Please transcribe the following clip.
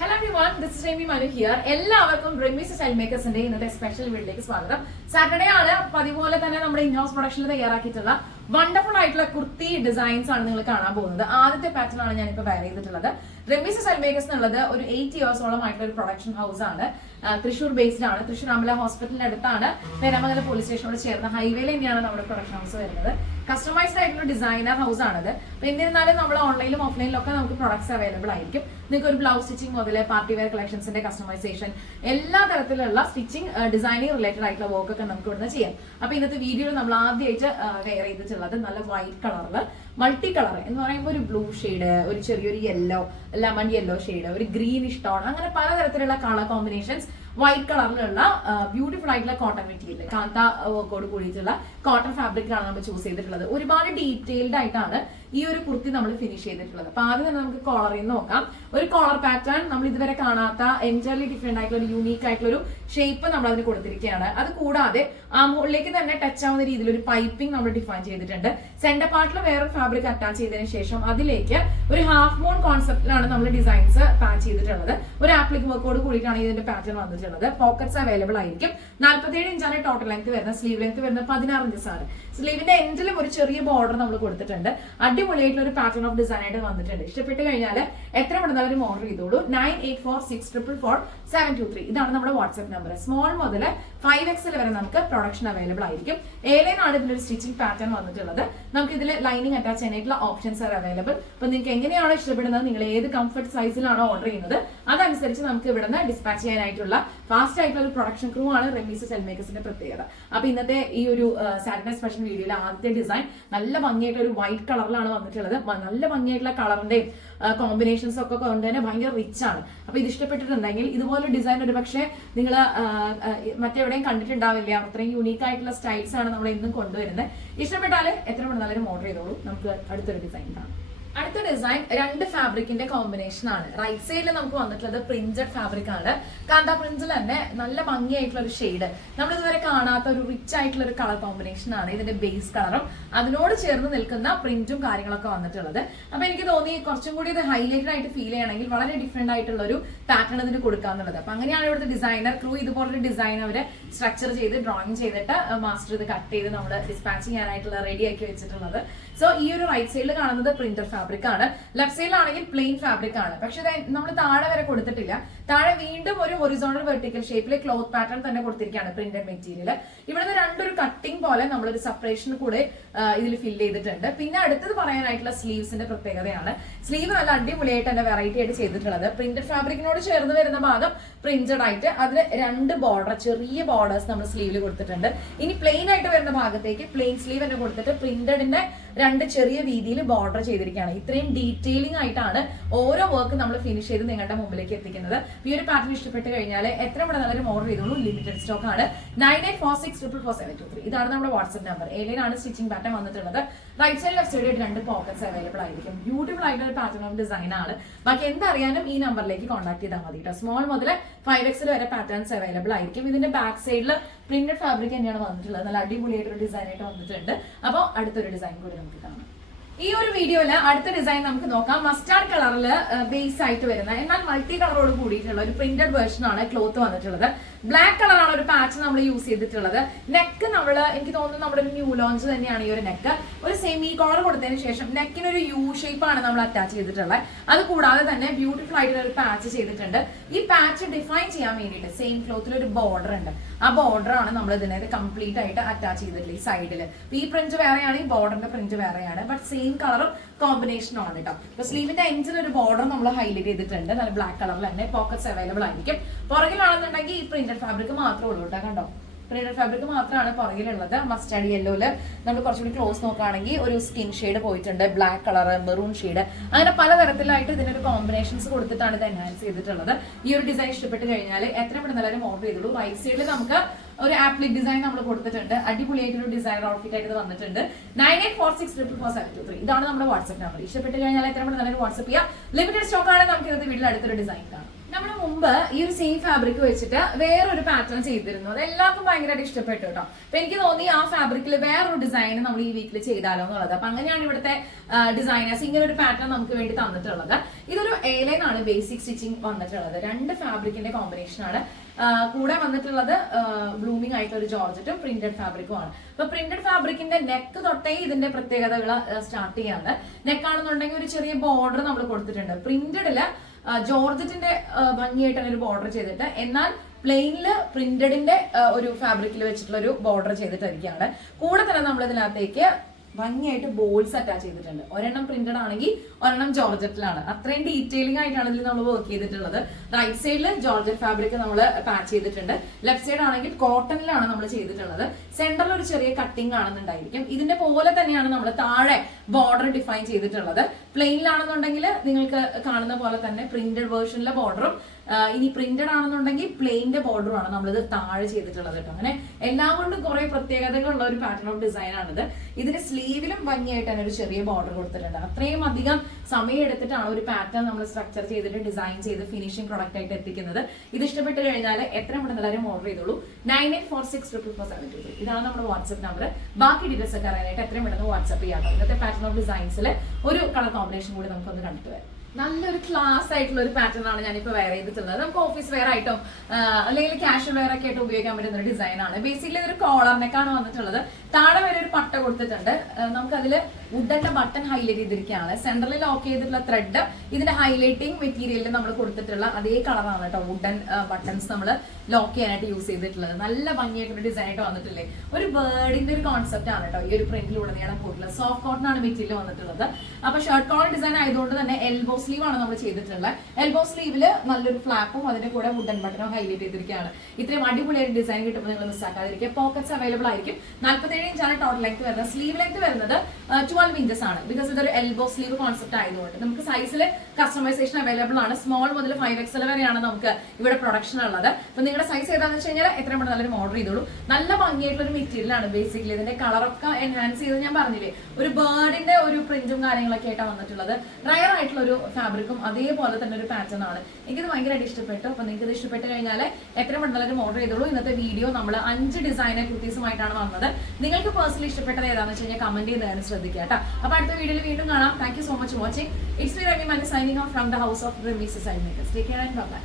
Hello everyone, this is Remy Manu here. എല്ലാവർക്കും Remees style മേക്കേഴ്സിന്റെ ഇന്നത്തെ special വീഡിയോയിലേക്ക് സ്വാഗതം. സാറ്റർഡേ ആണ്, പതിപോലെ തന്നെ നമ്മുടെ ഇൻഹൗസ് പ്രൊഡക്ഷനിൽ തയ്യാറാക്കിയിട്ടുള്ള വണ്ടർഫുൾ ആയിട്ടുള്ള കുർത്തി ഡിസൈൻസ് ആണ് നിങ്ങൾ കാണാൻ പോകുന്നത്. ആദ്യത്തെ പാറ്റേൺ ആണ് ഞാനിപ്പോൾ വെയർ ചെയ്തിട്ടുള്ളത്. റെമീസ് സ്റ്റൈൽ മേക്കേഴ്സ് എന്നുള്ളത് ഒരു 8 ഇയേഴ്സോളം ആയിട്ടുള്ള ഒരു പ്രൊഡക്ഷൻ ഹൗസ് ആണ്. തൃശ്ശൂർ ബേസ്ഡ് ആണ്. തൃശ്ശൂർ അമ്പല ഹോസ്പിറ്റലിന്റെ അടുത്താണ്, പേരാമംഗലം പോലീസ് സ്റ്റേഷനോട് ചേർന്ന ഹൈവേയിൽ തന്നെയാണ് നമ്മുടെ പ്രൊഡക്ഷൻ ഹൗസ് വരുന്നത്. കസ്റ്റമൈസ്ഡ് ആയിട്ടുള്ള ഡിസൈനർ ഹൗസ് ആണിത്. അപ്പൊ എന്നിരുന്നാലും നമ്മൾ ഓൺലൈനിലും ഓഫ്ലൈനിലും ഒക്കെ നമുക്ക് പ്രൊഡക്ട്സ് അവൈലബിൾ ആയിരിക്കും. നിങ്ങൾക്ക് ഒരു ബ്ലൗസ് സ്റ്റിച്ചിങ് മുതൽ പാർട്ടി വെയർ കളക്ഷൻസിന്റെ കസ്റ്റമൈസേഷൻ, എല്ലാ തരത്തിലുള്ള സ്റ്റിച്ചിങ് ഡിസൈനിങ് റിലേറ്റഡ് ആയിട്ടുള്ള വർക്ക് ഒക്കെ നമുക്ക് ഇവിടുന്ന് ചെയ്യാം. അപ്പൊ ഇന്നത്തെ വീഡിയോയിൽ നമ്മൾ ആദ്യമായിട്ട് വെയർ ചെയ്തിട്ടുള്ളത് നല്ല വൈറ്റ് കളറില് മൾട്ടി കളർ എന്ന് പറയുമ്പോൾ ഒരു ബ്ലൂ ഷെയ്ഡ്, ഒരു ചെറിയൊരു യെല്ലോ, ലെമൺ യെല്ലോ ഷെയ്ഡ്, ഒരു ഗ്രീനിഷ് ടോൺ, അങ്ങനെ പലതരത്തിലുള്ള കളർ കോമ്പിനേഷൻസ് വൈറ്റ് കളറിലുള്ള ബ്യൂട്ടിഫുൾ ആയിട്ടുള്ള കോട്ടൺ മെറ്റീരിയൽ, കാന്ത വർക്കോട് കൂടിയിട്ടുള്ള കോട്ടൺ ഫാബ്രിക്കിലാണ് നമ്മൾ ചൂസ് ചെയ്തിട്ടുള്ളത്. ഒരുപാട് ഡീറ്റെയിൽഡ് ആയിട്ടാണ് ഈ ഒരു കുർത്തി നമ്മൾ ഫിനിഷ് ചെയ്തിട്ടുള്ളത്. അപ്പൊ ആദ്യം തന്നെ നമുക്ക് കോളറിൽ നിന്ന് നോക്കാം. ഒരു കോളർ പാറ്റേൺ നമ്മൾ ഇതുവരെ കാണാത്ത എൻറ്റയർലി ഡിഫറെന്റ് ആയിട്ടുള്ള ഒരു യൂണീക്ക് ആയിട്ടുള്ള ഒരു ഷേപ്പ് നമ്മൾ അതിന് കൊടുത്തിരിക്കുകയാണ്. അത് കൂടാതെ ആ മുകളിലേക്ക് തന്നെ ടച്ച് ആവുന്ന രീതിയിൽ ഒരു പൈപ്പിംഗ് നമ്മൾ ഡിഫൈൻ ചെയ്തിട്ടുണ്ട്. സെന്റർ പാർട്ടിൽ വേറൊരു ഫാബ്രിക് അറ്റാച്ച് ചെയ്തതിനു ശേഷം അതിലേക്ക് ഒരു ഹാഫ് മൂൺ കോൺസെപ്റ്റിലാണ് നമ്മൾ ഡിസൈൻസ് പാച്ച് ചെയ്തിട്ടുള്ളത്. ഒരു ആപ്ലിക് വർക്കോട് കൂടിയിട്ടാണ് ഇതിന്റെ പാറ്റേൺ വന്നിട്ടുള്ളത്. പോക്കറ്റ്സ് അവൈലബിൾ ആയിരിക്കും. 47 ഇഞ്ചാണ് ടോട്ടൽ ലെങ്ത് വരുന്നത്. സ്ലീവ് ലെങ്ത് വരുന്നത് 16 ഇഞ്ചസ് ആണ്. സ്ലീവിന്റെ എൻഡിലും ഒരു ചെറിയ ബോർഡർ നമ്മൾ കൊടുത്തിട്ടുണ്ട്. അടിപൊളിയായിട്ടുള്ള ഒരു പാറ്റേൺ ഓഫ് ഡിസൈൻ ആയിട്ട് വന്നിട്ടുണ്ട്. ഇഷ്ടപ്പെട്ട് കഴിഞ്ഞാൽ എത്ര പെട്ടെന്ന് ഓർഡർ ചെയ്തോളൂ. 9846444723 ഇതാണ് നമ്മുടെ വാട്സ്ആപ്പ് നമ്പർ. സ്മോൾ മുതൽ 5XL വരെ നമുക്ക് പ്രൊഡക്ഷൻ അവൈലബിൾ ആയിരിക്കും. ഏലൈനാണ് ഇതിലൊരു സ്റ്റിച്ചിങ് പാറ്റേൺ വന്നിട്ടുള്ളത്. നമുക്ക് ഇതിൽ ലൈനിങ് അറ്റാച്ച് ചെയ്യാനായിട്ടുള്ള ഓപ്ഷൻസ് ആർ അവൈലബിൾ. അപ്പൊ നിങ്ങൾക്ക് എങ്ങനെയാണ് ഇഷ്ടപ്പെടുന്നത്, നിങ്ങൾ ഏത് കംഫർട്ട് സൈസിലാണോ ഓർഡർ ചെയ്യുന്നത് അതനുസരിച്ച് നമുക്ക് ഇവിടുന്ന് ഡിസ്പാച്ച് ചെയ്യാനായിട്ടുള്ള ഫാസ്റ്റ് ആയിട്ടുള്ള ഒരു പ്രൊഡക്ഷൻ ക്രൂ ആണ് റെമീസ് സ്റ്റൈൽ മേക്കേഴ്സിന്റെ പ്രത്യേകത. അപ്പൊ ഇന്നത്തെ ഈ ഒരു സാറ്റർഡേ സ്പെഷ്യൽ വീഡിയോയിൽ ആദ്യത്തെ ഡിസൈൻ നല്ല ഭംഗിയായിട്ട് ഒരു വൈറ്റ് കളറിലാണ് വന്നിട്ടുള്ളത്. നല്ല ഭംഗിയായിട്ടുള്ള കളറിന്റെയും കോമ്പിനേഷൻസ് ഒക്കെ കൊണ്ട് തന്നെ ഭയങ്കര റിച്ച് ആണ്. അപ്പൊ ഇത് ഇഷ്ടപ്പെട്ടിട്ടുണ്ടെങ്കിൽ ഇതുപോലെ ഡിസൈൻ ഒരു പക്ഷേ നിങ്ങൾ മറ്റെവിടെയും കണ്ടിട്ടുണ്ടാവില്ല. അത്രയും യൂണീക്ക് ആയിട്ടുള്ള സ്റ്റൈൽസ് ആണ് നമ്മൾ ഇന്നും കൊണ്ടുവരുന്നത്. ഇഷ്ടപ്പെട്ടാൽ എത്ര നല്ലൊരു ഓർഡർ ചെയ്തോളൂ. നമുക്ക് അടുത്തൊരു ഡിസൈൻ കാണാം. അടുത്ത ഡിസൈൻ രണ്ട് ഫാബ്രിക്കിന്റെ കോമ്പിനേഷൻ ആണ്. റൈറ്റ് സൈഡിൽ നമുക്ക് വന്നിട്ടുള്ളത് പ്രിന്റഡ് ഫാബ്രിക് ആണ്. കാന്ത പ്രിന്റിൽ തന്നെ നല്ല ഭംഗിയായിട്ടുള്ള ഒരു ഷെയ്ഡ്, നമ്മൾ ഇതുവരെ കാണാത്ത ഒരു റിച്ച് ആയിട്ടുള്ള ഒരു കളർ കോമ്പിനേഷൻ ആണ് ഇതിന്റെ ബേസ് കളറും അതിനോട് ചേർന്ന് നിൽക്കുന്ന പ്രിന്റും കാര്യങ്ങളൊക്കെ വന്നിട്ടുള്ളത്. അപ്പൊ എനിക്ക് തോന്നി കുറച്ചും കൂടി ഇത് ഹൈലൈറ്റഡ് ആയിട്ട് ഫീൽ ചെയ്യണമെങ്കിൽ വളരെ ഡിഫറെന്റ് ആയിട്ടുള്ള ഒരു പാറ്റേൺ ഇതിന് കൊടുക്കാന്നുള്ളത്. അപ്പൊ അങ്ങനെയാണ് ഇവിടുത്തെ ഡിസൈനർ ക്രൂ ഇതുപോലൊരു ഡിസൈൻ അവര് സ്ട്രക്ചർ ചെയ്ത് ഡ്രോയിങ് ചെയ്തിട്ട് മാസ്റ്റർ ഇത് കട്ട് ചെയ്ത് നമ്മൾ ഡിസ്പാച്ച് ചെയ്യാനായിട്ടുള്ള റെഡി ആക്കി വെച്ചിട്ടുള്ളത്. സോ ഈ ഒരു റൈറ്റ് സൈഡിൽ കാണുന്നത് പ്രിന്റഡ് ഫാബ്രിക് ആണ്. ലെഫ്റ്റ് സൈഡിലാണെങ്കിൽ പ്ലെയിൻ ഫാബ്രിക് ആണ്. പക്ഷെ നമ്മൾ താഴെ വരെ കൊടുത്തിട്ടില്ല. താഴെ വീണ്ടും ഒരു ഹൊറിസോണ്ടൽ വെർട്ടിക്കൽ ഷേപ്പിലെ ക്ലോത്ത് പാറ്റേൺ തന്നെ കൊടുത്തിരിക്കുകയാണ് പ്രിന്റഡ് മെറ്റീരിയൽ. ഇവിടുന്ന് രണ്ടൊരു കട്ടിംഗ് പോലെ നമ്മളൊരു സെപ്പറേഷൻ കൂടെ ഇതിൽ ഫില്ല് ചെയ്തിട്ടുണ്ട്. പിന്നെ അടുത്തത് പറയാനായിട്ടുള്ള സ്ലീവ്സിന്റെ പ്രത്യേകതയാണ്. സ്ലീവ് നല്ല അടിപൊളിയായിട്ട് തന്നെ വെറൈറ്റി ആയിട്ട് ചെയ്തിട്ടുള്ളത്. പ്രിന്റഡ് ഫാബ്രിക്കിനോട് ചേർന്ന് വരുന്ന ഭാഗം പ്രിന്റഡ് ആയിട്ട് അതിന് രണ്ട് ബോർഡർ, ചെറിയ ബോർഡേഴ്സ് നമ്മൾ സ്ലീവിൽ കൊടുത്തിട്ടുണ്ട്. ഇനി പ്ലെയിൻ ആയിട്ട് വരുന്ന ഭാഗത്തേക്ക് പ്ലെയിൻ സ്ലീവ് തന്നെ കൊടുത്തിട്ട് പ്രിന്റഡിന്റെ രണ്ട് ചെറിയ രീതിയിൽ ബോർഡർ ചെയ്തിരിക്കുകയാണ്. ഇത്രയും ഡീറ്റെയിലിംഗ് ആയിട്ടാണ് ഓരോ വർക്ക് നമ്മൾ ഫിനിഷ് ചെയ്ത് നിങ്ങളുടെ മുമ്പിലേക്ക് എത്തിക്കുന്നത്. ഈ ഒരു പാറ്റേൺ ഇഷ്ടപ്പെട്ട് കഴിഞ്ഞാൽ എത്ര നല്ലൊരു ഓർഡർ ചെയ്തോളൂ. ലിമിറ്റഡ് സ്റ്റോക്ക് ആണ്. 9846444723 ഇതാണ് നമ്മുടെ വാട്സ്ആപ്പ് നമ്പർ. ഏലിയനാണ് സ്റ്റിച്ചിങ് പാറ്റേൺ വന്നിട്ടുള്ളത്. റൈറ്റ് സൈഡ് ലെഫ്റ്റ് സൈഡ് രണ്ട് പോക്കറ്റ്സ് അവൈലബിൾ ആയിരിക്കും. ബ്യൂട്ടിഫുൾ ആയിട്ടുള്ള പാറ്റേൺ ഓഫ് ഡിസൈൻ ആണ്. ബാക്കി എന്തറിയാനും ഈ നമ്പറിലേക്ക് കോൺടാക്ട് ചെയ്താൽ മതി കേട്ടോ. സ്മോൾ മുതൽ 5XL വരെ പാറ്റേൺസ് അവൈലബിൾ ആയിരിക്കും. ഇതിന്റെ ബാക്ക് സൈഡിൽ പ്രിന്റഡ് ഫാബ്രിക് തന്നെയാണ് വന്നിട്ടുള്ളത്. നല്ല അടിപൊളിയായിട്ടൊരു ഡിസൈൻ ആയിട്ട് വന്നിട്ടുണ്ട്. അപ്പോൾ അടുത്തൊരു ഡിസൈൻ കൂടി നമുക്ക് കാണാം. ഈ ഒരു വീഡിയോയില് അടുത്ത ഡിസൈൻ നമുക്ക് നോക്കാം. മസ്റ്റാർഡ് കളറില് ബേസ് ആയിട്ട് വരുന്ന എന്നാൽ മൾട്ടി കളറോട് കൂടിയിട്ടുള്ള ഒരു പ്രിന്റഡ് വേർഷൻ ആണ് ക്ലോത്ത് വന്നിട്ടുള്ളത്. ബ്ലാക്ക് കളറാണ് ഒരു പാച്ച് നമ്മൾ യൂസ് ചെയ്തിട്ടുള്ളത്. നെക്ക് എനിക്ക് തോന്നുന്നു നമ്മുടെ ഒരു ന്യൂ ലോഞ്ച് തന്നെയാണ് ഈ ഒരു നെക്ക്. ഒരു സെമി കോളർ കൊടുത്തതിന് ശേഷം നെക്കിനൊരു യു ഷേപ്പ് ആണ് നമ്മൾ അറ്റാച്ച് ചെയ്തിട്ടുള്ളത്. അത് കൂടാതെ തന്നെ ബ്യൂട്ടിഫുൾ ആയിട്ടുള്ള ഒരു പാച്ച് ചെയ്തിട്ടുണ്ട്. ഈ പാച്ച് ഡിഫൈൻ ചെയ്യാൻ വേണ്ടിയിട്ട് സെയിം ക്ലോത്തിൽ ഒരു ബോർഡർ ഉണ്ട്. ആ ബോർഡർ ആണ് നമ്മൾ ഇതിനെ കംപ്ലീറ്റ് ആയിട്ട് അറ്റാച്ച് ചെയ്തിട്ടുള്ളത്. ഈ സൈഡിൽ ഈ പ്രിന്റ് വേറെയാണ്, ഈ ബോർഡറിന്റെ പ്രിന്റ് വേറെയാണ്. ബട്ട് സെയിം കളറും കോമ്പിനേഷനും ആണ് കേട്ടോ. അപ്പൊ സ്ലീവിന്റെ എൻഡിൽ ഒരു ബോർഡർ നമ്മൾ ഹൈലൈറ്റ് ചെയ്തിട്ടുണ്ട്. നല്ല ബ്ലാക്ക് കളറിൽ തന്നെ പോക്കറ്റ്സ് അവൈലബിൾ ആയിരിക്കും. പുറകിലാണെന്നുണ്ടെങ്കിൽ ഈ പ്രിന്റഡ് ഫാബ്രിക് മാത്രമേ ഉള്ളൂ കേട്ടോ. കണ്ടോ, പ്രിന്റഡ് ഫാബ്രിക് മാത്രമാണ് പുറകിലുള്ളത്. മസ്റ്റാർഡ് യെല്ലോയില് നമ്മൾ കുറച്ചുകൂടി ക്ലോസ് നോക്കുകയാണെങ്കിൽ ഒരു സ്കിൻ ഷെയ്ഡ് പോയിട്ടുണ്ട്. ബ്ലാക്ക് കളർ, മെറൂൺ ഷെയ്ഡ്, അങ്ങനെ പലതരത്തിലായിട്ട് ഇതിനൊരു കോമ്പിനേഷൻസ് കൊടുത്തിട്ടാണ് ഇത് എൻഹാൻസ് ചെയ്തിട്ടുള്ളത്. ഈ ഒരു ഡിസൈൻ ഇഷ്ടപ്പെട്ട് കഴിഞ്ഞാൽ എത്ര പെട്ടെന്ന് ഓർഡർ ചെയ്തോളൂ. റൈറ്റ് സൈഡിൽ നമുക്ക് ഒരു ആപ്ലിക് ഡിസൈൻ നമ്മൾ കൊടുത്തിട്ടുണ്ട്. അടിപൊളിയായിട്ടൊരു ഡിസൈനർ ഔട്ട്ഫിറ്റ് ആയിട്ട് വന്നിട്ടുണ്ട്. 9846444723 ഇതാണ് നമ്മുടെ വാട്സ്ആപ്പ് നമ്പർ. ഇഷ്ടപ്പെട്ട് കഴിഞ്ഞാൽ എത്ര പെട്ടെന്ന് വാട്സ്ആപ്പ് ചെയ്യാം. ലിമിറ്റഡ് സ്റ്റോക്ക് ആണ്. നമുക്ക് ഇന്നത്തെ വീട്ടിൽ അടുത്തൊരു ഡിസൈൻ കാണാം. നമ്മൾ മുമ്പ് ഈ ഒരു സെയിം ഫാബ്രിക് വെച്ചിട്ട് വേറൊരു പാറ്റേൺ ചെയ്തിരുന്നു. അത് എല്ലാവർക്കും ഭയങ്കരമായിട്ട് ഇഷ്ടപ്പെട്ടു കേട്ടോ. അപ്പൊ എനിക്ക് തോന്നി ആ ഫാബ്രിക്കിൽ വേറൊരു ഡിസൈൻ നമ്മൾ ഈ വീക്കിൽ ചെയ്താലോ എന്നുള്ളത്. അപ്പൊ അങ്ങനെയാണ് ഇവിടുത്തെ ഡിസൈനേഴ്സ് ഇങ്ങനെ ഒരു പാറ്റേൺ നമുക്ക് വേണ്ടി തന്നിട്ടുള്ളത്. ഇതൊരു എയർലൈൻ ആണ് ബേസിക് സ്റ്റിച്ചിങ് വന്നിട്ടുള്ളത്. 2 ഫാബ്രിക്കിന്റെ കോമ്പിനേഷൻ ആണ്. കൂടെ വന്നിട്ടുള്ളത് ബ്ലൂമിംഗ് ആയിട്ട് ഒരു ജോർജറ്റും പ്രിന്റഡ് ഫാബ്രിക്കും ആണ്. അപ്പൊ പ്രിന്റഡ് ഫാബ്രിക്കിന്റെ നെക്ക് തൊട്ടേ ഇതിന്റെ പ്രത്യേകതകൾ സ്റ്റാർട്ട് ചെയ്യാണ്. നെക്ക് ആണെന്നുണ്ടെങ്കിൽ ഒരു ചെറിയ ബോർഡർ നമ്മൾ കൊടുത്തിട്ടുണ്ട്. പ്രിന്റഡില് ജോർജറ്റിന്റെ ഭംഗിയായിട്ട് ഒരു ബോർഡർ ചെയ്തിട്ട്, എന്നാൽ പ്ലെയിനില് പ്രിന്റഡിന്റെ ഒരു ഫാബ്രിക്കിൽ വെച്ചിട്ടുള്ള ഒരു ബോർഡർ ചെയ്തിട്ടിരിക്കുകയാണ്. കൂടെ തന്നെ നമ്മൾ ഇതിനകത്തേക്ക് ഭംഗിയായിട്ട് ബോൾസ് അറ്റാച്ച് ചെയ്തിട്ടുണ്ട്. ഒരെണ്ണം പ്രിന്റഡ് ആണെങ്കിൽ ഒരെണ്ണം ജോർജറ്റിലാണ്. അത്രയും ഡീറ്റെയിലിംഗ് ആയിട്ടാണ് ഇതിൽ നമ്മൾ വർക്ക് ചെയ്തിട്ടുള്ളത്. റൈറ്റ് സൈഡിൽ ജോർജറ്റ് ഫാബ്രിക് നമ്മൾ പാച്ച് ചെയ്തിട്ടുണ്ട്. ലെഫ്റ്റ് സൈഡ് ആണെങ്കിൽ കോട്ടണിലാണ് നമ്മൾ ചെയ്തിട്ടുള്ളത്. സെന്ററിൽ ഒരു ചെറിയ കട്ടിംഗ് ആണെന്നുണ്ടായിരിക്കും. ഇതിന്റെ പോലെ തന്നെയാണ് നമ്മൾ താഴെ ബോർഡർ ഡിഫൈൻ ചെയ്തിട്ടുള്ളത്. പ്ലെയിനിലാണെന്നുണ്ടെങ്കിൽ നിങ്ങൾക്ക് കാണുന്ന പോലെ തന്നെ പ്രിന്റഡ് വേർഷനിലെ ബോർഡറും, ഇനി പ്രിന്റഡ് ആണെന്നുണ്ടെങ്കിൽ പ്ലെയിന്റെ ബോർഡറും ആണ് നമ്മളിത് താഴെ ചെയ്തിട്ടുള്ളത് കേട്ടോ. അങ്ങനെ എല്ലാം കൊണ്ടും കുറെ പ്രത്യേകതകളുള്ള ഒരു പാറ്റേൺ ഓഫ് ഡിസൈൻ ആണിത്. ഇതിന് സ്ലീവിലും ഭംഗിയായിട്ട് തന്നെ ഒരു ചെറിയ ബോർഡർ കൊടുത്തിട്ടുണ്ട്. അത്രയും അധികം സമയം എടുത്തിട്ടാണ് ഒരു പാറ്റേൺ നമ്മൾ സ്ട്രക്ചർ ചെയ്തിട്ട് ഡിസൈൻ ചെയ്ത് ഫിനിഷിംഗ് പ്രൊഡക്റ്റ് ആയിട്ട് എത്തിക്കുന്നത്. ഇത് ഇഷ്ടപ്പെട്ട് കഴിഞ്ഞാൽ എത്രയും പെട്ടെന്ന് എല്ലാവരും ഓർഡർ ചെയ്തോളൂ. 9846444723 ഇതാണ് നമ്മുടെ വാട്സ്ആപ്പ് നമ്പർ. ബാക്കി ഡീറ്റെയിൽസ് ഒക്കെ അറിയാനായിട്ട് എത്രയും പെട്ടെന്ന് വാട്സ്ആപ്പ് ചെയ്യാം. ഇന്നത്തെ പാറ്റേൺ ഓഫ് ഡിസൈൻസിൽ ഒരു കളർ കോമ്പിനേഷൻ കൂടി നമുക്കൊന്ന് കണ്ടിട്ട് വരാം. നല്ലൊരു ക്ലാസ് ആയിട്ടുള്ള ഒരു പാറ്റേൺ ആണ് ഞാനിപ്പോൾ വെയർ ചെയ്തിട്ടുള്ളത്. നമുക്ക് ഓഫീസ് വെയർ ആയിട്ടും അല്ലെങ്കിൽ ക്യാഷ്വൽ വെയർ ഒക്കെ ആയിട്ട് ഉപയോഗിക്കാൻ പറ്റുന്ന ഒരു ഡിസൈൻ ആണ്. ബേസിക്കലി ഇതൊരു കോളർ നെക്കാണ് വന്നിട്ടുള്ളത്. താഴെ വരെ ഒരു പട്ട കൊടുത്തിട്ടുണ്ട്. നമുക്കതിൽ വുഡന്റെ ബട്ടൺ ഹൈലൈറ്റ് ചെയ്തിരിക്കുകയാണ്. സെന്ററിൽ ലോക്ക് ചെയ്തിട്ടുള്ള ത്രെഡ് ഇതിന്റെ ഹൈലൈറ്റിംഗ് മെറ്റീരിയലിൽ നമ്മൾ കൊടുത്തിട്ടുള്ള അതേ കളറാണ് കേട്ടോ. വുഡൻ ബട്ടൺസ് നമ്മൾ ലോക്ക് ചെയ്യാനായിട്ട് യൂസ് ചെയ്തിട്ടുള്ളത്. നല്ല ഭംഗിയായിട്ടൊരു ഡിസൈൻ ആയിട്ട് വന്നിട്ടില്ലേ. ഒരു ബേർഡിന്റെ ഒരു കോൺസെപ്റ്റ് ആണ് കേട്ടോ ഈ ഒരു പ്രിന്റിലൂടെ നീളം കൂടുതൽ. സോഫ്റ്റ് കോട്ടൺ ആണ് മെറ്റീരിയൽ വന്നിട്ടുള്ളത്. അപ്പൊ ഷർട്ട് കോളർ ഡിസൈൻ ആയതുകൊണ്ട് തന്നെ എൽബോ സ്ലീവ് ആണ് നമ്മൾ ചെയ്തിട്ടുള്ളത്. എൽബോ സ്ലീവില് നല്ലൊരു ഫ്ലാപ്പും അതിന്റെ കൂടെ വുഡൻ ബട്ടണും ഹൈലൈറ്റ് ചെയ്തിരിക്കുകയാണ്. ഇത്രയും അടിപൊളിയായിട്ട് ഡിസൈൻ കിട്ടുമ്പോൾ നിങ്ങൾ മിസ്സാക്കാതിരിക്കുക. പോക്കറ്റ്സ് അവൈലബിൾ ആയിരിക്കും. 47 ഇഞ്ചാണ് ടോട്ടൽ ലെങ്ത് വരുന്നത്. സ്ലീവ് ലെങ്ത് വരുന്നത് 12 ഇഞ്ചസ് ആണ്. ബിക്കോസ് ഇതൊരു എൽബോ സ്ലീവ് കോൺസെപ്റ്റ് ആയതുകൊണ്ട് നമുക്ക് സൈസിൽ കസ്റ്റമൈസേഷൻ അവൈലബിൾ ആണ്. സ്മോൾ മുതൽ 5XL വരെയാണ് നമുക്ക് ഇവിടെ പ്രൊഡക്ഷൻ ഉള്ളത്. അപ്പൊ നിങ്ങളുടെ സൈസ് ഏതാണെന്ന് വെച്ച് കഴിഞ്ഞാൽ എത്രയും പെട്ടെന്ന് നല്ലൊരു ഓർഡർ ചെയ്തോളൂ. നല്ല ഭംഗിയായിട്ടുള്ള ഒരു മെറ്റീരിയൽ ആണ്. ബേസിക്കലി ഇതിന്റെ കളറൊക്കെ എൻഹാൻസ് ചെയ്ത് ഞാൻ പറഞ്ഞില്ലേ, ഒരു ബേർഡിന്റെ ഒരു പ്രിന്റും കാര്യങ്ങളൊക്കെ ആയിട്ടാണ് വന്നിട്ടുള്ളത്. റയർ ആയിട്ടുള്ള ഒരു ഫാബ്രിക്കും അതേപോലെ തന്നെ ഒരു പാറ്റേൺ ആണ്. എനിക്കിത് ഭയങ്കരമായിട്ട് ഇഷ്ടപ്പെട്ടു. അപ്പൊ നിങ്ങൾക്ക് ഇത് ഇഷ്ടപ്പെട്ട് കഴിഞ്ഞാൽ എത്രയും പെട്ടെന്ന് ഓർഡർ ചെയ്തോളൂ. ഇന്നത്തെ വീഡിയോ നമ്മൾ 5 ഡിസൈനർ കുർത്തീസുമായിട്ടാണ് വന്നത്. നിങ്ങൾക്ക് പേഴ്സണലി ഇഷ്ടപ്പെട്ടത് ഏതാണെന്ന് വെച്ച് കഴിഞ്ഞാൽ കമന്റ് ചെയ്ത് ശ്രദ്ധിക്കുക കേട്ടോ. അപ്പൊ അടുത്ത വീഡിയോയിൽ വീണ്ടും കാണാം. Thank you so much watching. It's me Rami Manu signing off from the house of Ramees design makers. Take care and by.